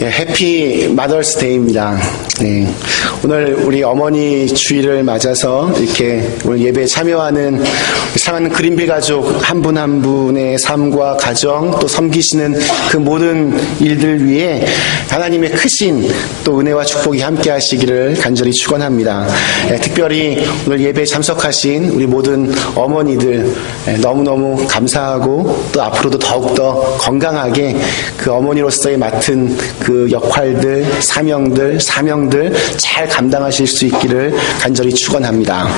해피 마더스 데이입니다. 네, 오늘 우리 어머니 주일을 맞아서 이렇게 오늘 예배에 참여하는 사랑하는 그린빌 가족 한 분 한 분의 삶과 가정 또 섬기시는 그 모든 일들 위해 하나님의 크신 또 은혜와 축복이 함께 하시기를 간절히 축원합니다. 특별히 오늘 예배에 참석하신 우리 모든 어머니들 너무너무 감사하고 또 앞으로도 더욱더 건강하게 그 어머니로서의 맡은 그 역할들, 사명들 잘 감당하실 수 있기를 간절히 축원합니다.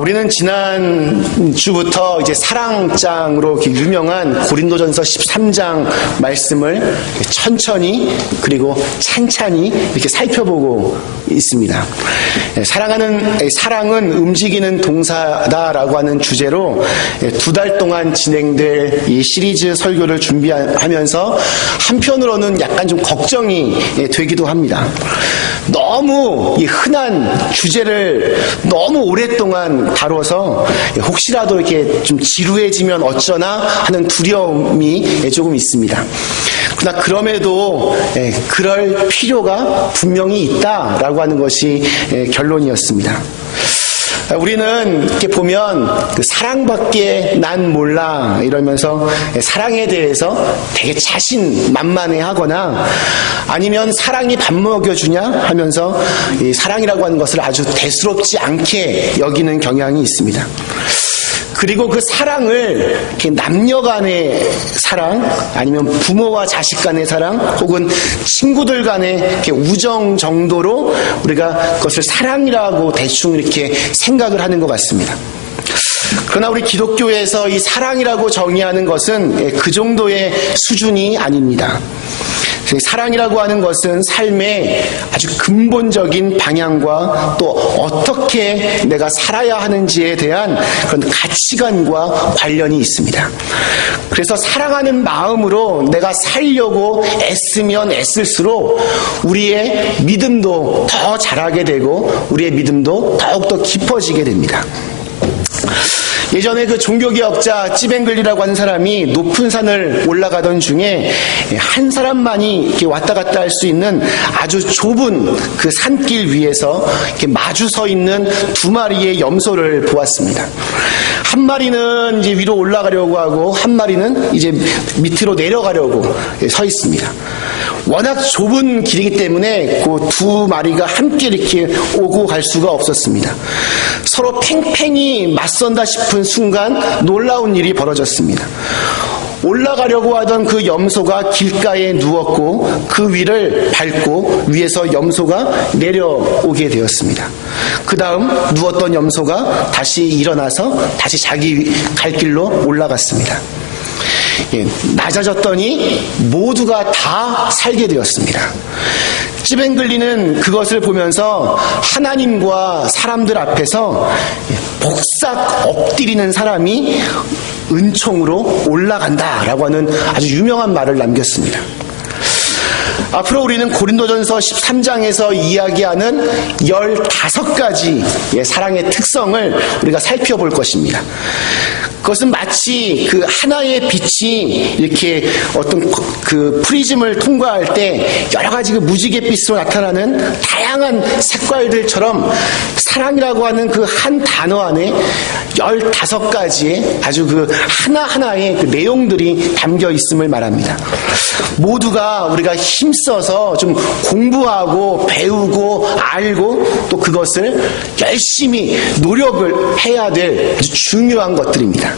우리는 지난 주부터 이제 사랑장으로 유명한 고린도전서 13장 말씀을 천천히 그리고 찬찬히 이렇게 살펴보고 있습니다. 사랑은 움직이는 동사다라고 하는 주제로 2달 동안 진행될 이 시리즈 설교를 준비하면서 한편으로는 약간 좀 걱정이 되기도 합니다. 너무 이 흔한 주제를 너무 오랫동안 다뤄서 혹시라도 이렇게 좀 지루해지면 어쩌나 하는 두려움이 조금 있습니다. 그러나 그럼에도 그럴 필요가 분명히 있다라고 하는 것이 결론이었습니다. 우리는 이렇게 보면 그 사랑밖에 난 몰라 이러면서 사랑에 대해서 되게 자신만만해하거나 아니면 사랑이 밥 먹여주냐 하면서 이 사랑이라고 하는 것을 아주 대수롭지 않게 여기는 경향이 있습니다. 그리고 그 사랑을 이렇게 남녀 간의 사랑, 아니면 부모와 자식 간의 사랑, 혹은 친구들 간의 이렇게 우정 정도로 우리가 그것을 사랑이라고 대충 이렇게 생각을 하는 것 같습니다. 그러나 우리 기독교에서 이 사랑이라고 정의하는 것은 그 정도의 수준이 아닙니다. 사랑이라고 하는 것은 삶의 아주 근본적인 방향과 또 어떻게 내가 살아야 하는지에 대한 그런 가치관과 관련이 있습니다. 그래서 사랑하는 마음으로 내가 살려고 애쓰면 애쓸수록 우리의 믿음도 더 자라게 되고 우리의 믿음도 더욱더 깊어지게 됩니다. 예전에 그 종교개혁자 찌뱅글리라고 하는 사람이 높은 산을 올라가던 중에 한 사람만이 이렇게 왔다 갔다 할 수 있는 아주 좁은 그 산길 위에서 이렇게 마주 서 있는 2마리의 염소를 보았습니다. 한 마리는 이제 위로 올라가려고 하고 한 마리는 이제 밑으로 내려가려고 서 있습니다. 워낙 좁은 길이기 때문에 그 2마리가 함께 이렇게 오고 갈 수가 없었습니다. 서로 팽팽히 맞선다 싶은 순간 놀라운 일이 벌어졌습니다. 올라가려고 하던 그 염소가 길가에 누웠고 그 위를 밟고 위에서 염소가 내려오게 되었습니다. 그 다음 누웠던 염소가 다시 일어나서 다시 자기 갈 길로 올라갔습니다. 낮아졌더니 모두가 다 살게 되었습니다. 찌뱅글리는 그것을 보면서 하나님과 사람들 앞에서 복삭 엎드리는 사람이 은총으로 올라간다라고 하는 아주 유명한 말을 남겼습니다. 앞으로 우리는 고린도전서 13장에서 이야기하는 15가지 사랑의 특성을 우리가 살펴볼 것입니다. 그것은 마치 그 하나의 빛이 이렇게 어떤 그 프리즘을 통과할 때 여러 가지 그 무지갯빛으로 나타나는 다양한 색깔들처럼 사랑이라고 하는 그 한 단어 안에 15가지의 아주 그 하나하나의 그 내용들이 담겨 있음을 말합니다. 모두가 우리가 힘써서 좀 공부하고 배우고 알고 또 그것을 열심히 노력을 해야 될 아주 중요한 것들입니다.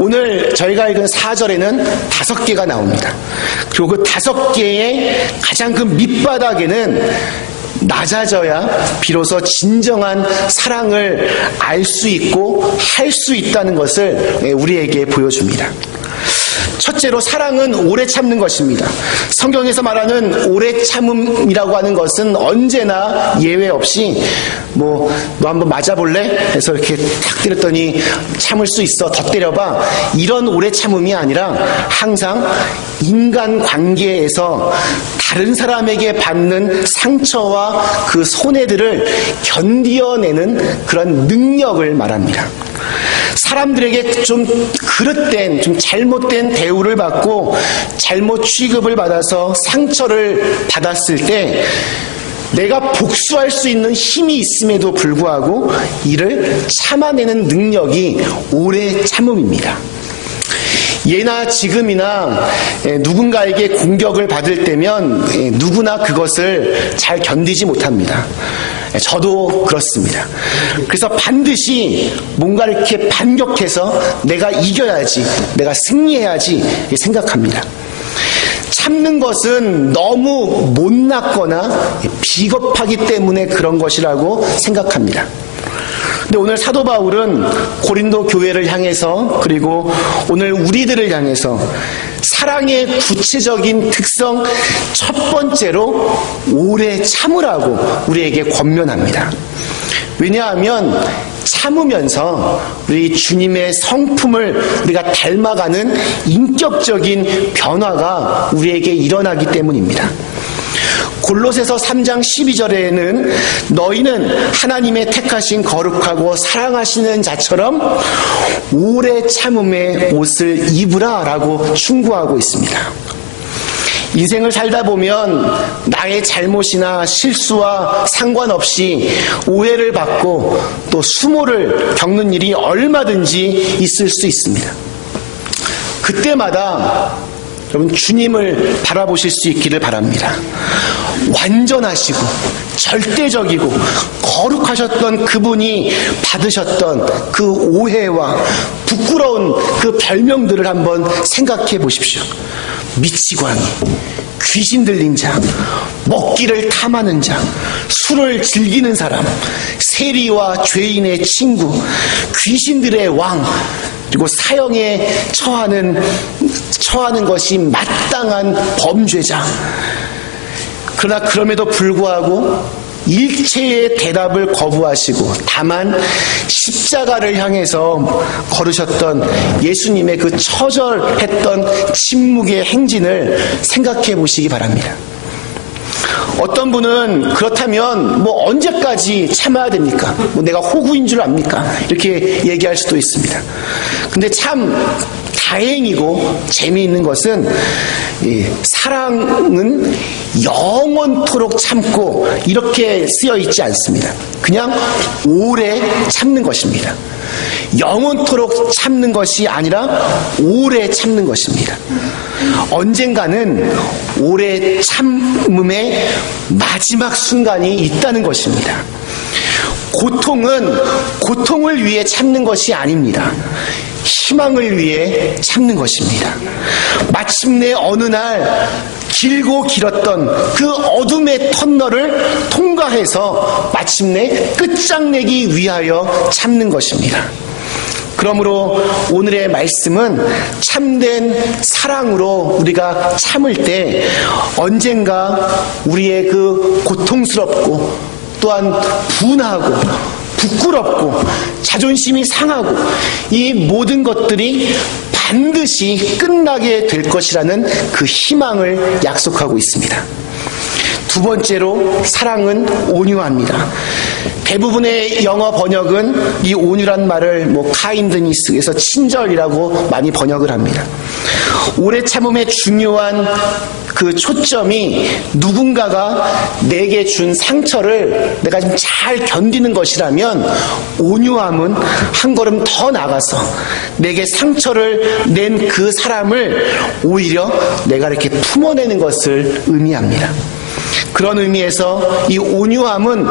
오늘 저희가 읽은 4절에는 5개가 나옵니다. 그리고 그 5개의 가장 그 밑바닥에는 낮아져야 비로소 진정한 사랑을 알 수 있고 할 수 있다는 것을 우리에게 보여줍니다. 첫째로 사랑은 오래 참는 것입니다. 성경에서 말하는 오래 참음이라고 하는 것은 언제나 예외 없이 너 한번 맞아볼래? 해서 이렇게 탁 때렸더니 참을 수 있어. 더 때려봐. 이런 오래 참음이 아니라 항상 인간 관계에서 다른 사람에게 받는 상처와 그 손해들을 견디어내는 그런 능력을 말합니다. 사람들에게 좀 그릇된, 좀 잘못된 대우를 받고 잘못 취급을 받아서 상처를 받았을 때 내가 복수할 수 있는 힘이 있음에도 불구하고 이를 참아내는 능력이 오래 참음입니다. 예나 지금이나 누군가에게 공격을 받을 때면 누구나 그것을 잘 견디지 못합니다. 저도 그렇습니다. 그래서 반드시 뭔가 이렇게 반격해서 내가 이겨야지, 내가 승리해야지 생각합니다. 참는 것은 너무 못났거나 비겁하기 때문에 그런 것이라고 생각합니다. 근데 오늘 사도 바울은 고린도 교회를 향해서 그리고 오늘 우리들을 향해서 사랑의 구체적인 특성 첫 번째로 오래 참으라고 우리에게 권면합니다. 왜냐하면 참으면서 우리 주님의 성품을 우리가 닮아가는 인격적인 변화가 우리에게 일어나기 때문입니다. 골로새서 3장 12절에는 너희는 하나님의 택하신 거룩하고 사랑하시는 자처럼 오래 참음의 옷을 입으라 라고 충고하고 있습니다. 인생을 살다 보면 나의 잘못이나 실수와 상관없이 오해를 받고 또 수모를 겪는 일이 얼마든지 있을 수 있습니다. 그때마다 여러분 주님을 바라보실 수 있기를 바랍니다. 완전하시고 절대적이고 거룩하셨던 그분이 받으셨던 그 오해와 부끄러운 그 별명들을 한번 생각해 보십시오. 미치광이, 귀신 들린 자, 먹기를 탐하는 자, 술을 즐기는 사람, 세리와 죄인의 친구, 귀신들의 왕, 그리고 사형에 처하는 것이 마땅한 범죄자. 그러나 그럼에도 불구하고 일체의 대답을 거부하시고 다만 십자가를 향해서 걸으셨던 예수님의 그 처절했던 침묵의 행진을 생각해 보시기 바랍니다. 어떤 분은 그렇다면 뭐 언제까지 참아야 됩니까? 뭐 내가 호구인 줄 압니까? 이렇게 얘기할 수도 있습니다. 근데 참 다행이고 재미있는 것은 사랑은 영원토록 참고 이렇게 쓰여 있지 않습니다. 그냥 오래 참는 것입니다. 영원토록 참는 것이 아니라 오래 참는 것입니다. 언젠가는 오래 참음의 마지막 순간이 있다는 것입니다. 고통은 고통을 위해 참는 것이 아닙니다. 희망을 위해 참는 것입니다. 마침내 어느 날 길고 길었던 그 어둠의 터널을 통과해서 마침내 끝장내기 위하여 참는 것입니다. 그러므로 오늘의 말씀은 참된 사랑으로 우리가 참을 때 언젠가 우리의 그 고통스럽고 또한 분하고 부끄럽고 자존심이 상하고 이 모든 것들이 반드시 끝나게 될 것이라는 그 희망을 약속하고 있습니다. 두 번째로 사랑은 온유합니다. 대부분의 영어 번역은 이 온유란 말을 카인드니스에서 친절이라고 많이 번역을 합니다. 오래 참음의 중요한 그 초점이 누군가가 내게 준 상처를 내가 좀 잘 견디는 것이라면 온유함은 한 걸음 더 나가서 내게 상처를 낸 그 사람을 오히려 내가 이렇게 품어내는 것을 의미합니다. 그런 의미에서 이 온유함은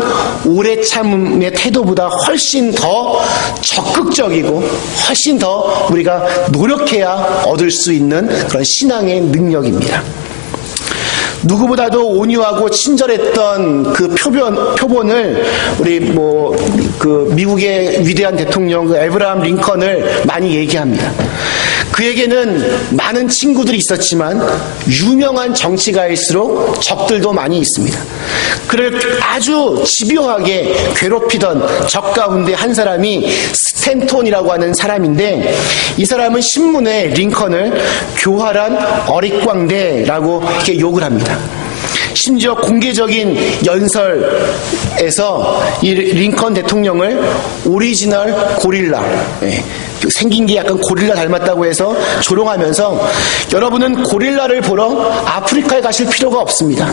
오래 참음의 태도보다 훨씬 더 적극적이고 훨씬 더 우리가 노력해야 얻을 수 있는 그런 신앙의 능력입니다. 누구보다도 온유하고 친절했던 그 표본을 우리 그 미국의 위대한 대통령 에브라함 링컨을 많이 얘기합니다. 그에게는 많은 친구들이 있었지만 유명한 정치가일수록 적들도 많이 있습니다. 그를 아주 집요하게 괴롭히던 적 가운데 한 사람이 스탠톤이라고 하는 사람인데, 이 사람은 신문에 링컨을 교활한 어릿광대라고 이렇게 욕을 합니다. 심지어 공개적인 연설에서 이 링컨 대통령을 오리지널 고릴라, 생긴 게 약간 고릴라 닮았다고 해서 조롱하면서 여러분은 고릴라를 보러 아프리카에 가실 필요가 없습니다.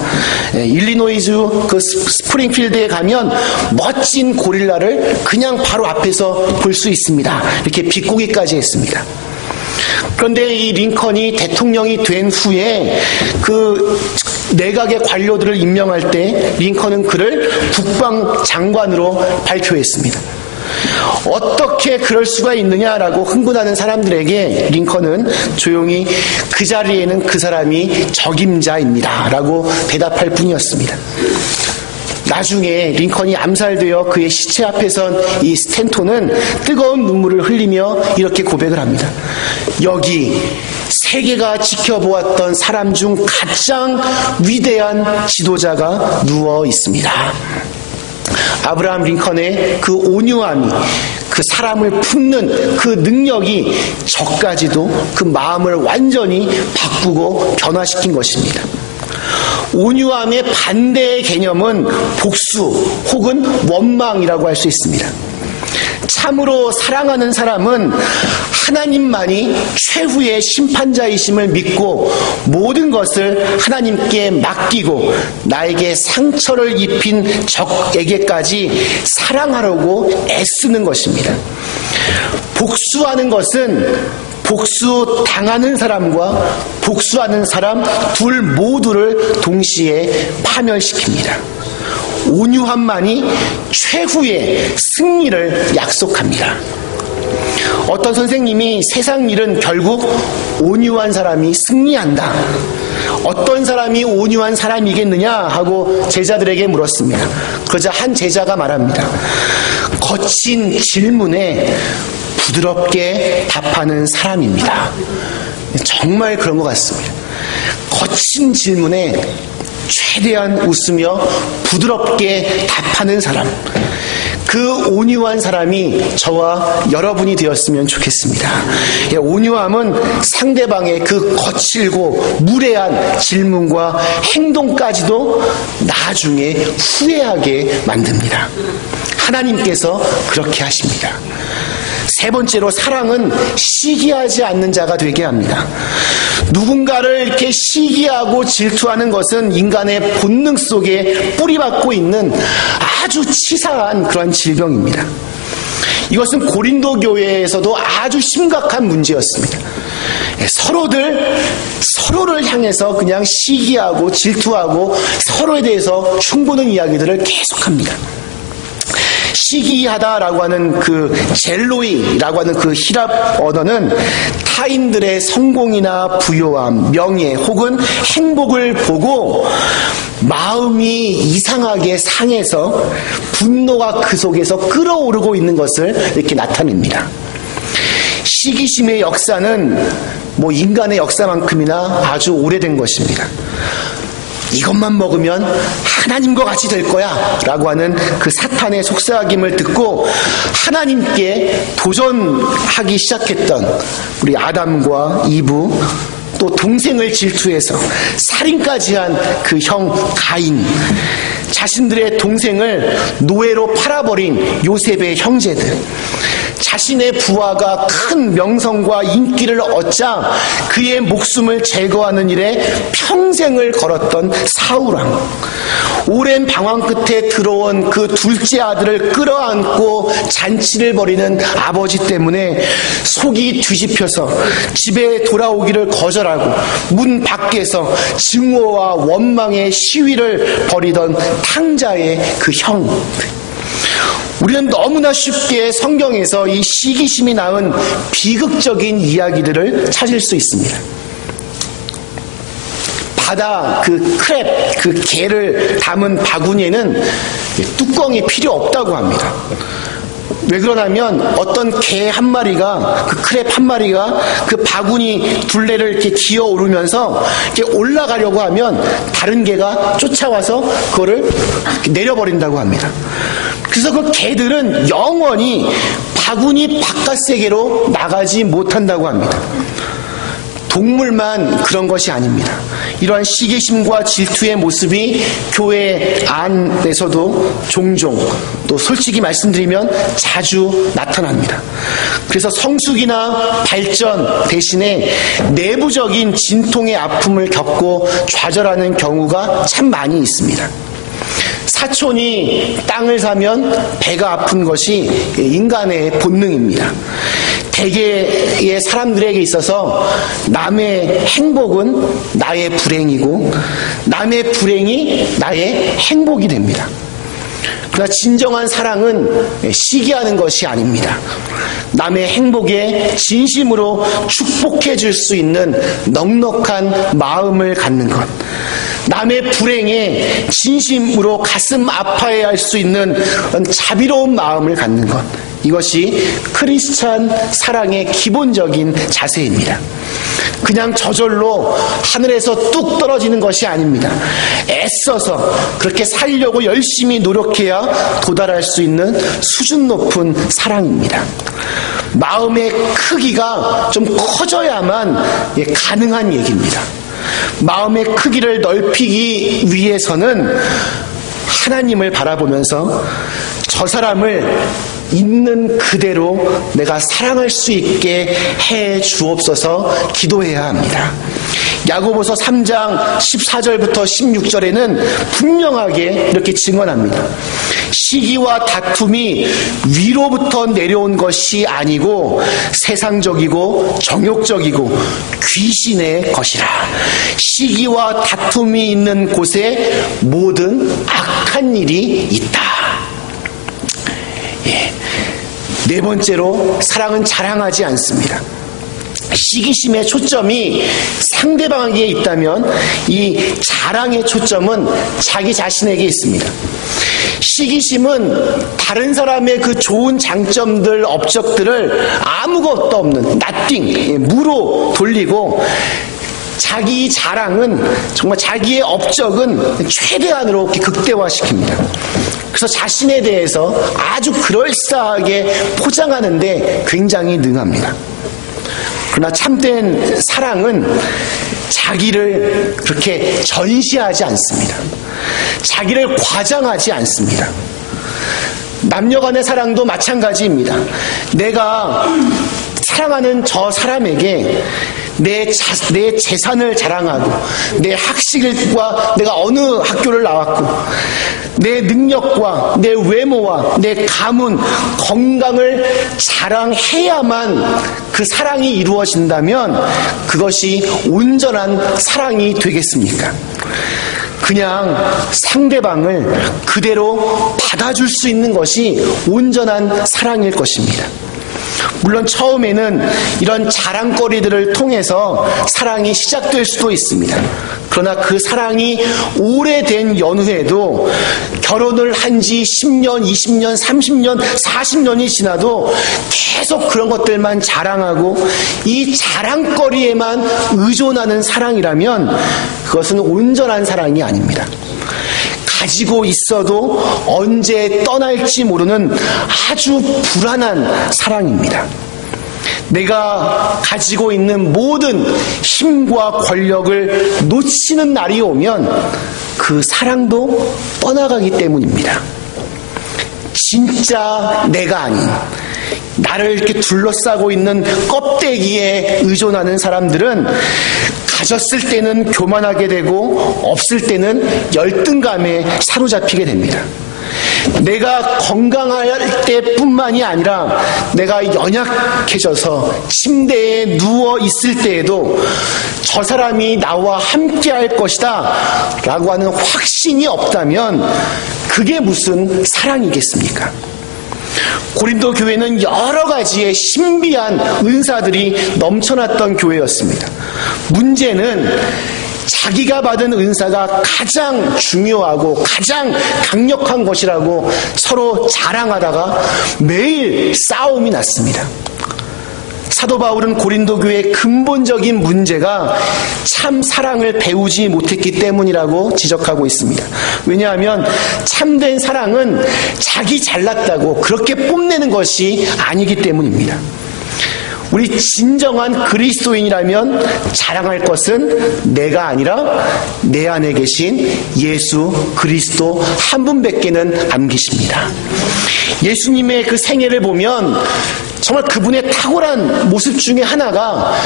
일리노이주 그 스프링필드에 가면 멋진 고릴라를 그냥 바로 앞에서 볼 수 있습니다. 이렇게 비꼬기까지 했습니다. 그런데 이 링컨이 대통령이 된 후에 그 내각의 관료들을 임명할 때 링컨은 그를 국방장관으로 발표했습니다. 어떻게 그럴 수가 있느냐라고 흥분하는 사람들에게 링컨은 조용히 그 자리에는 그 사람이 적임자입니다 라고 대답할 뿐이었습니다. 나중에 링컨이 암살되어 그의 시체 앞에 선 이 스탠톤은 뜨거운 눈물을 흘리며 이렇게 고백을 합니다. 여기 세계가 지켜보았던 사람 중 가장 위대한 지도자가 누워 있습니다. 아브라함 링컨의 그 온유함이, 그 사람을 품는 그 능력이 저까지도 그 마음을 완전히 바꾸고 변화시킨 것입니다. 온유함의 반대의 개념은 복수 혹은 원망이라고 할 수 있습니다. 참으로 사랑하는 사람은 하나님만이 최후의 심판자이심을 믿고 모든 것을 하나님께 맡기고 나에게 상처를 입힌 적에게까지 사랑하려고 애쓰는 것입니다. 복수하는 것은 복수 당하는 사람과 복수하는 사람 둘 모두를 동시에 파멸시킵니다. 온유함만이 최후의 승리를 약속합니다. 어떤 선생님이 세상 일은 결국 온유한 사람이 승리한다. 어떤 사람이 온유한 사람이겠느냐 하고 제자들에게 물었습니다. 그러자 한 제자가 말합니다. 거친 질문에 부드럽게 답하는 사람입니다. 정말 그런 것 같습니다. 거친 질문에 최대한 웃으며 부드럽게 답하는 사람, 그 온유한 사람이 저와 여러분이 되었으면 좋겠습니다. 온유함은 상대방의 그 거칠고 무례한 질문과 행동까지도 나중에 후회하게 만듭니다. 하나님께서 그렇게 하십니다. 세 번째로 사랑은 시기하지 않는 자가 되게 합니다. 누군가를 이렇게 시기하고 질투하는 것은 인간의 본능 속에 뿌리박고 있는 아주 치사한 그런 질병입니다. 이것은 고린도 교회에서도 아주 심각한 문제였습니다. 서로를 향해서 그냥 시기하고 질투하고 서로에 대해서 흉보는 이야기들을 계속합니다. 시기하다라고 하는 그 젤로이라고 하는 그 히랍 언어는 타인들의 성공이나 부요함, 명예 혹은 행복을 보고 마음이 이상하게 상해서 분노가 그 속에서 끓어오르고 있는 것을 이렇게 나타냅니다. 시기심의 역사는 인간의 역사만큼이나 아주 오래된 것입니다. 이것만 먹으면 하나님과 같이 될 거야 라고 하는 그 사탄의 속삭임을 듣고 하나님께 도전하기 시작했던 우리 아담과 이브, 또 동생을 질투해서 살인까지 한 그 형 가인, 자신들의 동생을 노예로 팔아버린 요셉의 형제들, 자신의 부하가 큰 명성과 인기를 얻자 그의 목숨을 제거하는 일에 평생을 걸었던 사울왕, 오랜 방황 끝에 들어온 그 둘째 아들을 끌어안고 잔치를 벌이는 아버지 때문에 속이 뒤집혀서 집에 돌아오기를 거절하고 문 밖에서 증오와 원망의 시위를 벌이던 탕자의 그 형. 우리는 너무나 쉽게 성경에서 이 시기심이 낳은 비극적인 이야기들을 찾을 수 있습니다. 바다 그 크랩, 그 게를 담은 바구니에는 뚜껑이 필요 없다고 합니다. 왜 그러냐면 어떤 개 한 마리가, 그 크랩 한 마리가 그 바구니 둘레를 이렇게 기어 오르면서 이렇게 올라가려고 하면 다른 개가 쫓아와서 그거를 내려버린다고 합니다. 그래서 그 개들은 영원히 바구니 바깥 세계로 나가지 못한다고 합니다. 동물만 그런 것이 아닙니다. 이러한 시기심과 질투의 모습이 교회 안에서도 종종, 또 솔직히 말씀드리면 자주 나타납니다. 그래서 성숙이나 발전 대신에 내부적인 진통의 아픔을 겪고 좌절하는 경우가 참 많이 있습니다. 사촌이 땅을 사면 배가 아픈 것이 인간의 본능입니다. 대개의 사람들에게 있어서 남의 행복은 나의 불행이고 남의 불행이 나의 행복이 됩니다. 그러나 진정한 사랑은 시기하는 것이 아닙니다. 남의 행복에 진심으로 축복해 줄 수 있는 넉넉한 마음을 갖는 것, 남의 불행에 진심으로 가슴 아파해 할 수 있는 자비로운 마음을 갖는 것, 이것이 크리스찬 사랑의 기본적인 자세입니다. 그냥 저절로 하늘에서 뚝 떨어지는 것이 아닙니다. 애써서 그렇게 살려고 열심히 노력해야 도달할 수 있는 수준 높은 사랑입니다. 마음의 크기가 좀 커져야만 가능한 얘기입니다. 마음의 크기를 넓히기 위해서는 하나님을 바라보면서 저 사람을 있는 그대로 내가 사랑할 수 있게 해 주옵소서 기도해야 합니다. 야고보서 3장 14절부터 16절에는 분명하게 이렇게 증언합니다. 시기와 다툼이 위로부터 내려온 것이 아니고 세상적이고 정욕적이고 귀신의 것이라. 시기와 다툼이 있는 곳에 모든 악한 일이 있다. 네 번째로, 사랑은 자랑하지 않습니다. 시기심의 초점이 상대방에게 있다면 이 자랑의 초점은 자기 자신에게 있습니다. 시기심은 다른 사람의 그 좋은 장점들, 업적들을 아무것도 없는 nothing, 무로 돌리고, 자기 자랑은 정말 자기의 업적은 최대한으로 극대화시킵니다. 그래서 자신에 대해서 아주 그럴싸하게 포장하는데 굉장히 능합니다. 그러나 참된 사랑은 자기를 그렇게 전시하지 않습니다. 자기를 과장하지 않습니다. 남녀간의 사랑도 마찬가지입니다. 내가 사랑하는 저 사람에게 내 재산을 자랑하고, 내 학식과 내가 어느 학교를 나왔고, 내 능력과 내 외모와 내 가문, 건강을 자랑해야만 그 사랑이 이루어진다면 그것이 온전한 사랑이 되겠습니까? 그냥 상대방을 그대로 받아줄 수 있는 것이 온전한 사랑일 것입니다. 물론 처음에는 이런 자랑거리들을 통해서 사랑이 시작될 수도 있습니다. 그러나 그 사랑이 오래된 연후에도 결혼을 한 지 10년, 20년, 30년, 40년이 지나도 계속 그런 것들만 자랑하고 이 자랑거리에만 의존하는 사랑이라면 그것은 온전한 사랑이 아닙니다. 가지고 있어도 언제 떠날지 모르는 아주 불안한 사랑입니다. 내가 가지고 있는 모든 힘과 권력을 놓치는 날이 오면 그 사랑도 떠나가기 때문입니다. 진짜 내가 아닌, 나를 이렇게 둘러싸고 있는 껍데기에 의존하는 사람들은 가졌을 때는 교만하게 되고 없을 때는 열등감에 사로잡히게 됩니다. 내가 건강할 때뿐만이 아니라 내가 연약해져서 침대에 누워 있을 때에도 저 사람이 나와 함께 할 것이다 라고 하는 확신이 없다면 그게 무슨 사랑이겠습니까? 고린도 교회는 여러 가지의 신비한 은사들이 넘쳐났던 교회였습니다. 문제는 자기가 받은 은사가 가장 중요하고 가장 강력한 것이라고 서로 자랑하다가 매일 싸움이 났습니다. 사도 바울은 고린도 교회의 근본적인 문제가 참 사랑을 배우지 못했기 때문이라고 지적하고 있습니다. 왜냐하면 참된 사랑은 자기 잘났다고 그렇게 뽐내는 것이 아니기 때문입니다. 우리 진정한 그리스도인이라면 자랑할 것은 내가 아니라 내 안에 계신 예수 그리스도 한 분밖에는 안 계십니다. 예수님의 그 생애를 보면 정말 그분의 탁월한 모습 중에 하나가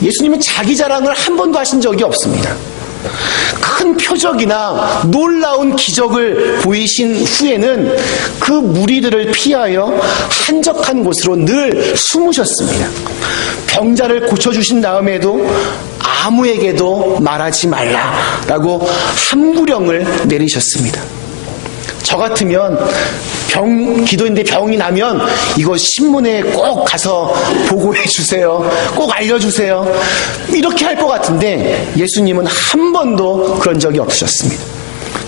예수님은 자기 자랑을 한 번도 하신 적이 없습니다. 큰 표적이나 놀라운 기적을 보이신 후에는 그 무리들을 피하여 한적한 곳으로 늘 숨으셨습니다. 병자를 고쳐주신 다음에도 아무에게도 말하지 말라라고 함구령을 내리셨습니다. 저 같으면 기도인데 병이 나면 이거 신문에 꼭 가서 보고해 주세요. 꼭 알려주세요. 이렇게 할 것 같은데 예수님은 한 번도 그런 적이 없으셨습니다.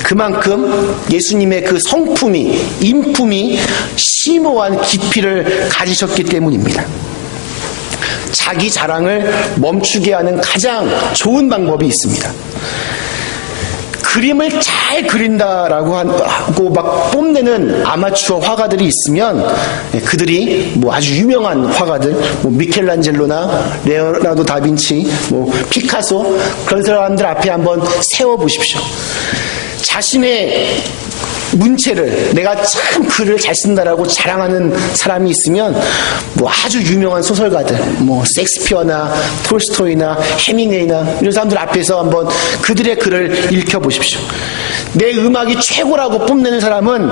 그만큼 예수님의 그 성품이, 인품이 심오한 깊이를 가지셨기 때문입니다. 자기 자랑을 멈추게 하는 가장 좋은 방법이 있습니다. 그림을 잘 그린다라고 하고 막 뽐내는 아마추어 화가들이 있으면 그들이 뭐 아주 유명한 화가들, 뭐 미켈란젤로나 레오나르도 다빈치, 뭐 피카소 그런 사람들 앞에 한번 세워 보십시오. 자신의 문체를 내가 참 글을 잘 쓴다라고 자랑하는 사람이 있으면 뭐 아주 유명한 소설가들, 뭐 셰익스피어나 톨스토이나 헤밍웨이나 이런 사람들 앞에서 한번 그들의 글을 읽혀보십시오. 내 음악이 최고라고 뽐내는 사람은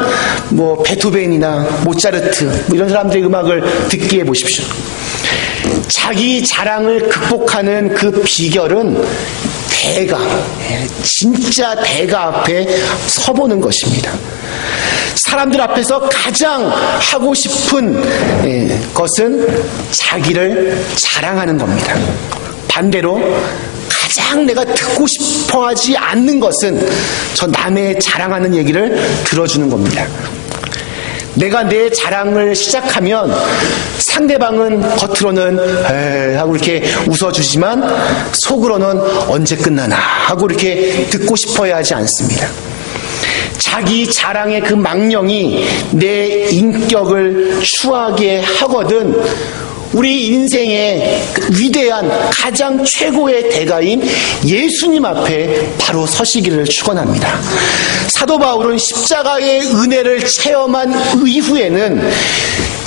뭐 베토벤이나 모차르트 뭐 이런 사람들의 음악을 듣게 해보십시오. 자기 자랑을 극복하는 그 비결은 대가, 진짜 대가 앞에 서보는 것입니다. 사람들 앞에서 가장 하고 싶은 것은 자기를 자랑하는 겁니다. 반대로 가장 내가 듣고 싶어 하지 않는 것은 저 남의 자랑하는 얘기를 들어주는 겁니다. 내가 내 자랑을 시작하면 상대방은 겉으로는 하고 이렇게 웃어주지만 속으로는 언제 끝나나 하고 이렇게 듣고 싶어야 하지 않습니다. 자기 자랑의 그 망령이 내 인격을 추하게 하거든 우리 인생의 위대한 가장 최고의 대가인 예수님 앞에 바로 서시기를 축원합니다. 사도 바울은 십자가의 은혜를 체험한 이후에는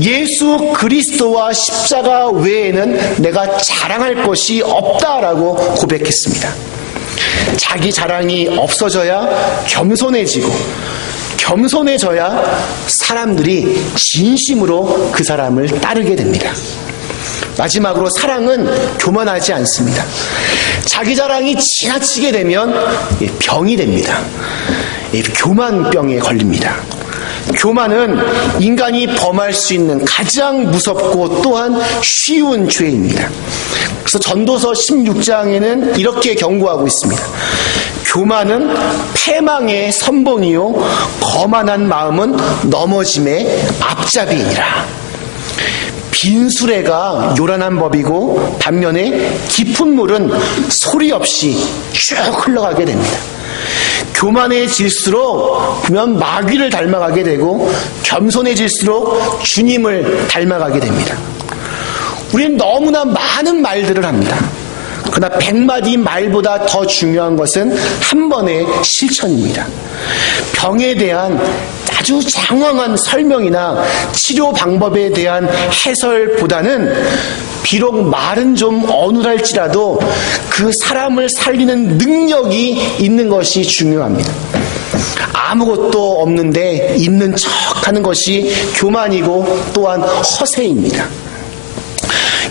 예수 그리스도와 십자가 외에는 내가 자랑할 것이 없다라고 고백했습니다. 자기 자랑이 없어져야 겸손해지고 겸손해져야 사람들이 진심으로 그 사람을 따르게 됩니다. 마지막으로 사랑은 교만하지 않습니다. 자기 자랑이 지나치게 되면 병이 됩니다. 교만병에 걸립니다. 교만은 인간이 범할 수 있는 가장 무섭고 또한 쉬운 죄입니다. 그래서 전도서 16장에는 이렇게 경고하고 있습니다. 교만은 패망의 선봉이요 거만한 마음은 넘어짐의 앞잡이니라. 빈수레가 요란한 법이고 반면에 깊은 물은 소리 없이 쭉 흘러가게 됩니다. 교만해질수록 보면 마귀를 닮아가게 되고 겸손해질수록 주님을 닮아가게 됩니다. 우리는 너무나 많은 말들을 합니다. 그러나 100마디 말보다 더 중요한 것은 한 번의 실천입니다. 병에 대한 아주 장황한 설명이나 치료 방법에 대한 해설보다는 비록 말은 좀 어눌할지라도 그 사람을 살리는 능력이 있는 것이 중요합니다. 아무것도 없는데 있는 척하는 것이 교만이고 또한 허세입니다.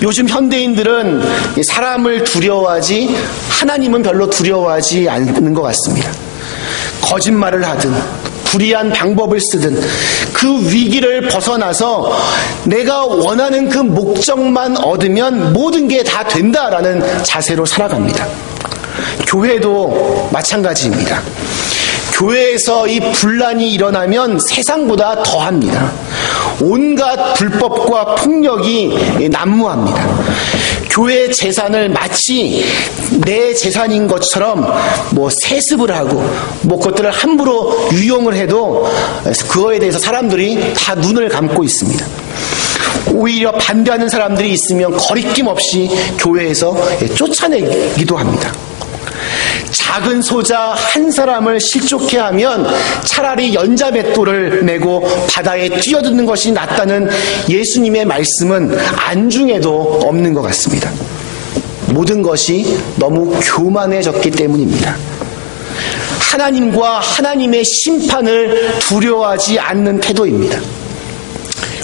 요즘 현대인들은 사람을 두려워하지 하나님은 별로 두려워하지 않는 것 같습니다. 거짓말을 하든 불의한 방법을 쓰든 그 위기를 벗어나서 내가 원하는 그 목적만 얻으면 모든 게 다 된다라는 자세로 살아갑니다. 교회도 마찬가지입니다. 교회에서 이 분란이 일어나면 세상보다 더합니다. 온갖 불법과 폭력이 난무합니다. 교회 재산을 마치 내 재산인 것처럼 뭐 세습을 하고 뭐 그것들을 함부로 유용을 해도 그거에 대해서 사람들이 다 눈을 감고 있습니다. 오히려 반대하는 사람들이 있으면 거리낌 없이 교회에서 쫓아내기도 합니다. 작은 소자 한 사람을 실족해 하면 차라리 연자맷돌을 메고 바다에 뛰어드는 것이 낫다는 예수님의 말씀은 안중에도 없는 것 같습니다. 모든 것이 너무 교만해졌기 때문입니다. 하나님과 하나님의 심판을 두려워하지 않는 태도입니다.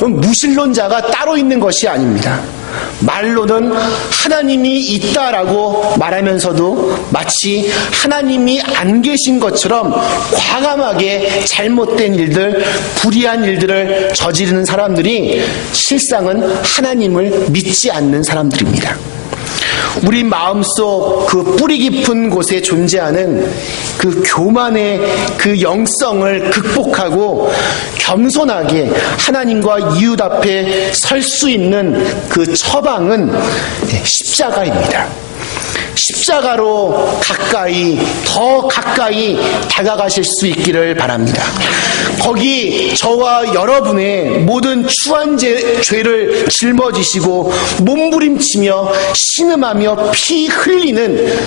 무신론자가 따로 있는 것이 아닙니다. 말로는 하나님이 있다라고 말하면서도 마치 하나님이 안 계신 것처럼 과감하게 잘못된 일들, 불의한 일들을 저지르는 사람들이 실상은 하나님을 믿지 않는 사람들입니다. 우리 마음속 그 뿌리 깊은 곳에 존재하는 그 교만의 그 영성을 극복하고 겸손하게 하나님과 이웃 앞에 설 수 있는 그 처방은 십자가입니다. 십자가로 더 가까이 다가가실 수 있기를 바랍니다. 거기 저와 여러분의 모든 추한 죄를 짊어지시고 몸부림치며 신음하며 피 흘리는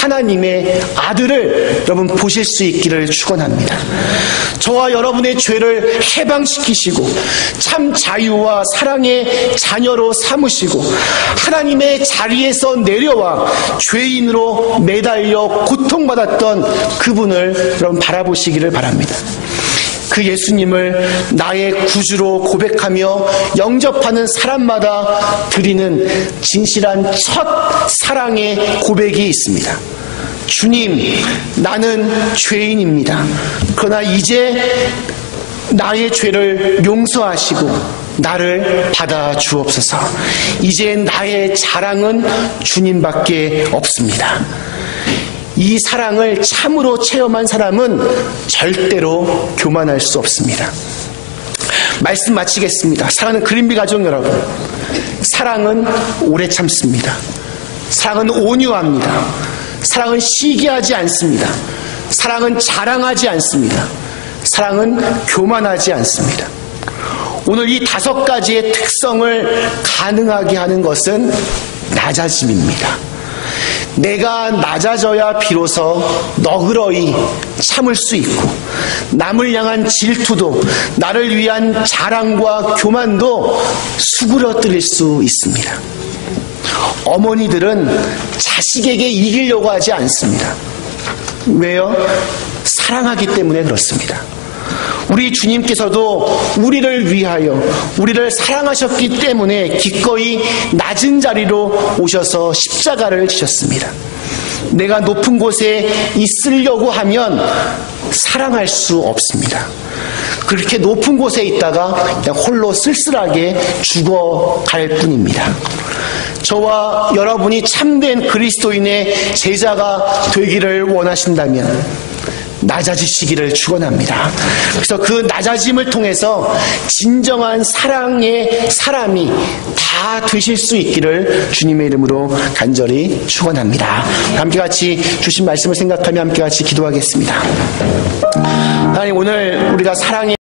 하나님의 아들을 여러분 보실 수 있기를 축원합니다. 저와 여러분의 죄를 해방시키시고 참 자유와 사랑의 자녀로 삼으시고 하나님의 자리에서 내려와 죄인으로 매달려 고통받았던 그분을 여러분 바라보시기를 바랍니다. 그 예수님을 나의 구주로 고백하며 영접하는 사람마다 드리는 진실한 첫 사랑의 고백이 있습니다. 주님, 나는 죄인입니다. 그러나 이제 나의 죄를 용서하시고 나를 받아 주옵소서. 이제 나의 자랑은 주님밖에 없습니다. 이 사랑을 참으로 체험한 사람은 절대로 교만할 수 없습니다. 말씀 마치겠습니다. 사랑하는 그린비 가족 여러분, 사랑은 오래 참습니다. 사랑은 온유합니다. 사랑은 시기하지 않습니다. 사랑은 자랑하지 않습니다. 사랑은 교만하지 않습니다. 오늘 이 5가지의 특성을 가능하게 하는 것은 낮아짐입니다. 내가 낮아져야 비로소 너그러이 참을 수 있고 남을 향한 질투도 나를 위한 자랑과 교만도 수그러뜨릴 수 있습니다. 어머니들은 자식에게 이기려고 하지 않습니다. 왜요? 사랑하기 때문에 그렇습니다. 우리 주님께서도 우리를 위하여 우리를 사랑하셨기 때문에 기꺼이 낮은 자리로 오셔서 십자가를 지셨습니다. 내가 높은 곳에 있으려고 하면 사랑할 수 없습니다. 그렇게 높은 곳에 있다가 그냥 홀로 쓸쓸하게 죽어갈 뿐입니다. 저와 여러분이 참된 그리스도인의 제자가 되기를 원하신다면 낮아지시기를 축원합니다. 그래서 그 낮아짐을 통해서 진정한 사랑의 사람이 다 되실 수 있기를 주님의 이름으로 간절히 축원합니다. 함께 같이 주신 말씀을 생각하며 함께 같이 기도하겠습니다. 하나님, 오늘 우리가 사랑의